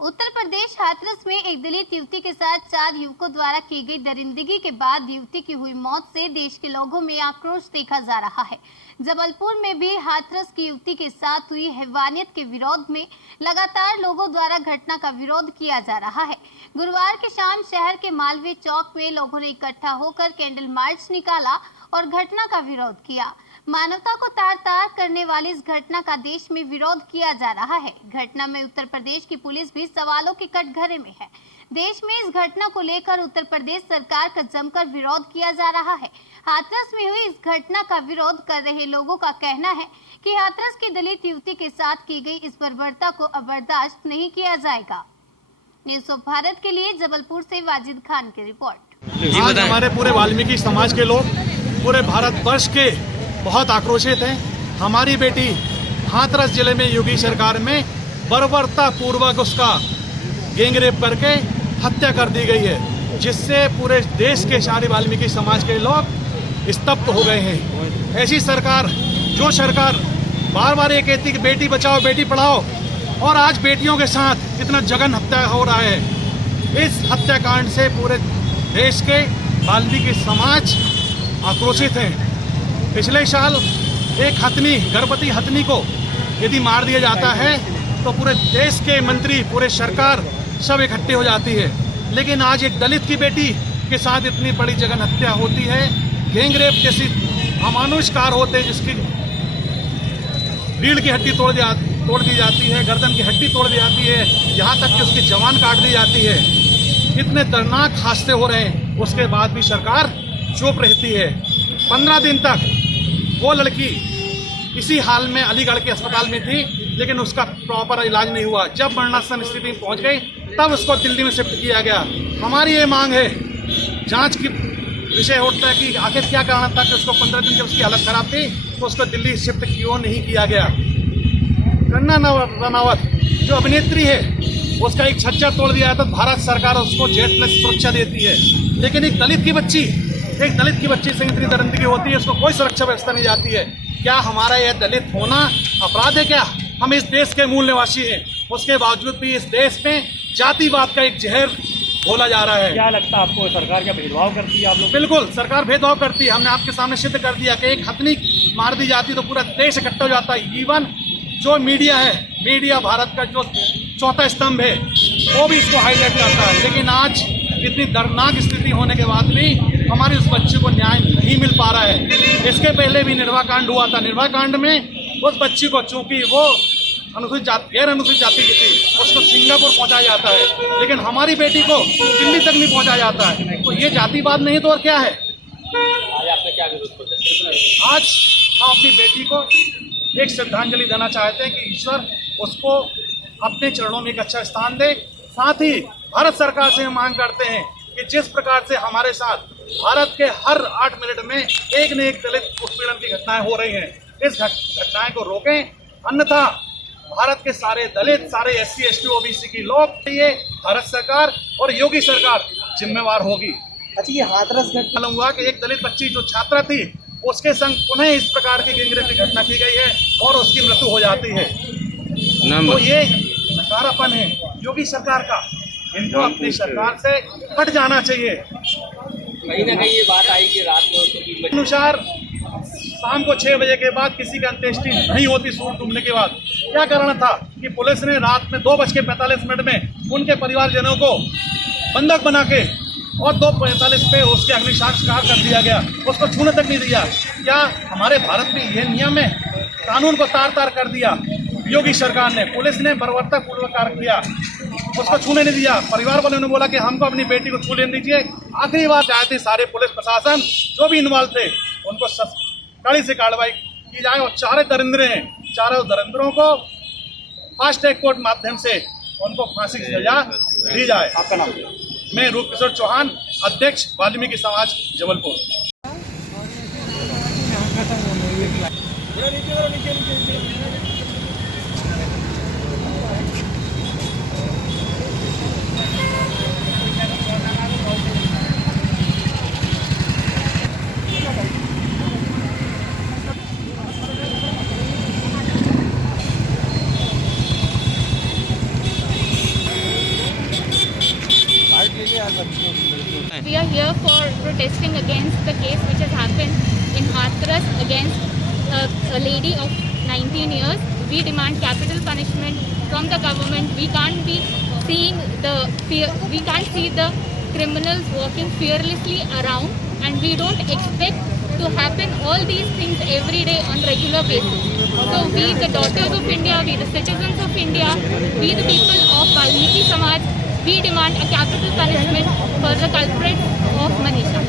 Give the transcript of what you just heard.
उत्तर प्रदेश हाथरस में एक दलित युवती के साथ 4 युवकों द्वारा की गई दरिंदगी के बाद युवती की हुई मौत से देश के लोगों में आक्रोश देखा जा रहा है। जबलपुर में भी हाथरस की युवती के साथ हुई हैवानियत के विरोध में लगातार लोगों द्वारा घटना का विरोध किया जा रहा है। गुरुवार की शाम शहर के मालवीय चौक में लोगों ने इकट्ठा होकर कैंडल मार्च निकाला और घटना का विरोध किया। मानवता को तार तार करने वाली इस घटना का देश में विरोध किया जा रहा है। घटना में उत्तर प्रदेश की पुलिस भी सवालों के कटघरे में है। देश में इस घटना को लेकर उत्तर प्रदेश सरकार का जमकर विरोध किया जा रहा है। हाथरस में हुई इस घटना का विरोध कर रहे लोगों का कहना है कि हाथरस की दलित युवती के साथ की गई इस बर्बरता को अब बर्दाश्त नहीं किया जाएगा। न्यूज़ ऑफ भारत के लिए जबलपुर से वाजिद खान की रिपोर्ट। आज हमारे पूरे वाल्मीकि समाज के लोग पूरे भारतवर्ष के बहुत आक्रोशित हैं। हमारी बेटी हाथरस जिले में योगी सरकार में बर्बरता पूर्वक उसका गैंगरेप करके हत्या कर दी गई है, जिससे पूरे देश के सारे वाल्मीकि समाज के लोग स्तब्ध हो गए हैं। ऐसी सरकार, जो सरकार बार बार ये कहती कि बेटी बचाओ बेटी पढ़ाओ, और आज बेटियों के साथ इतना जघन्य हत्या हो रहा है। इस हत्याकांड से पूरे देश के वाल्मीकि समाज आक्रोशित हैं। पिछले साल एक हथनी, गर्भवती हथनी को यदि मार दिया जाता है तो पूरे देश के मंत्री, पूरे सरकार सब इकट्ठे हो जाती है, लेकिन आज एक दलित की बेटी के साथ इतनी बड़ी जघन्य हत्या होती है। गैंगरेप जैसी अमानुषकार होते हैं, जिसकी रीढ़ की हड्डी तोड़ दी जाती है, गर्दन की हड्डी तोड़ दी जाती है, यहाँ तक कि उसकी जवान काट दी जाती है। इतने दर्दनाक हादसे हो रहे हैं, उसके बाद भी सरकार चुप रहती है। 15 दिन तक वो लड़की इसी हाल में अलीगढ़ के अस्पताल में थी, लेकिन उसका प्रॉपर इलाज नहीं हुआ। जब मरणासन स्थिति में पहुंच गई तब उसको दिल्ली में शिफ्ट किया गया। हमारी ये मांग है, जांच की विषय उठता है कि आखिर क्या कारण था कि उसको 15 दिन जब उसकी हालत खराब थी तो उसको दिल्ली शिफ्ट क्यों नहीं किया गया। कंगना रनावत जो अभिनेत्री है, उसका एक छज्जा तोड़ दिया था, भारत सरकार उसको जेट प्लस सुरक्षा देती है, लेकिन एक दलित की बच्ची से इतनी दरिंदगी होती है, उसको कोई सुरक्षा व्यवस्था नहीं जाती है। क्या हमारा यह दलित होना अपराध है? क्या हम इस देश के मूल निवासी हैं, उसके बावजूद भी इस देश में जातिवाद का एक जहर घोला जा रहा है? क्या लगता है आपको, सरकार क्या भेदभाव करती है आप लोग? बिल्कुल, सरकार भेदभाव करती है। हमने आपके सामने सिद्ध कर दिया कि एक हथनी मार दी जाती तो पूरा देश इकट्ठा हो जाता है। इवन जो मीडिया है, मीडिया भारत का जो चौथा स्तंभ है, वो भी इसको हाईलाइट करता है। लेकिन आज इतनी दर्दनाक स्थिति होने के बाद भी हमारे उस बच्चे को न्याय नहीं मिल पा रहा है। इसके पहले भी निर्भया कांड हुआ था। निर्भया कांड में उस बच्ची को, चूंकि वो गैर अनुसूचित जाति की थी, उसको सिंगापुर पहुंचाया जाता है, लेकिन हमारी बेटी को दिल्ली तक नहीं पहुंचाया जाता है। तो ये जातिवाद नहीं तो और क्या है? आज आपने क्या विरोध प्रदर्शन? आज हम अपनी बेटी को एक श्रद्धांजलि देना चाहते हैं कि ईश्वर उसको अपने चरणों में एक अच्छा स्थान दे। साथ ही भारत सरकार से हम मांग करते हैं कि जिस प्रकार से हमारे साथ भारत के हर 8 मिनट में एक न एक दलित उत्पीड़न की घटनाएं हो रही हैं, इस घटनाएं को रोकें, अन्यथा भारत के सारे दलित, सारे SC, ST, OBC की लोग, ये भारत सरकार और योगी सरकार जिम्मेवार होगी। अच्छा, ये हाथरस घटना मालूम हुआ कि एक दलित बच्ची जो छात्रा थी, उसके संग पुनः इस प्रकार की गैंगरेप की घटना की गई है और उसकी मृत्यु हो जाती है। तो ये नकारापन है योगी सरकार का। इनको अपनी सरकार से हट जाना चाहिए। कहीं ना कहीं ये बात आई कि रात में अनुसार शाम को 6 बजे के बाद किसी का अंत्येष्टि नहीं होती सूरज डूबने के बाद। क्या कारण था कि पुलिस ने रात में 2:45 में उनके परिवारजनों को बंधक बना के और 2:45 पे उसके अग्नि संस्कार कर दिया गया, उसको छूने तक नहीं दिया। क्या हमारे भारत में यह नियम है? कानून को तार तार कर दिया योगी सरकार ने। पुलिस ने बर्बरता पूर्वक कार्य किया, उसको छूने नहीं दिया। परिवार वालों ने बोला कि हमको अपनी बेटी को छू लेने दीजिए। आखिरी बात चाहते सारे पुलिस प्रशासन जो भी इन्वॉल्व थे, उनको कड़ी से कार्रवाई की जाए और चारों दरिंदरों को फास्ट ट्रैक कोर्ट माध्यम से उनको फांसी की सजा दी जाए। आपका नाम? मैं रूप किशोर चौहान, अध्यक्ष वाल्मीकि समाज Jabalpur. protesting against the case which has happened in Hathras against a lady of 19 years. We demand capital punishment from the government. We can't be seeing we can't see the criminals walking fearlessly around, and we don't expect to happen all these things every day on regular basis. So we, the daughters of India, we the citizens of India, we the people of Valmiki Samaj, we demand a capital punishment for the culprit of Manisha.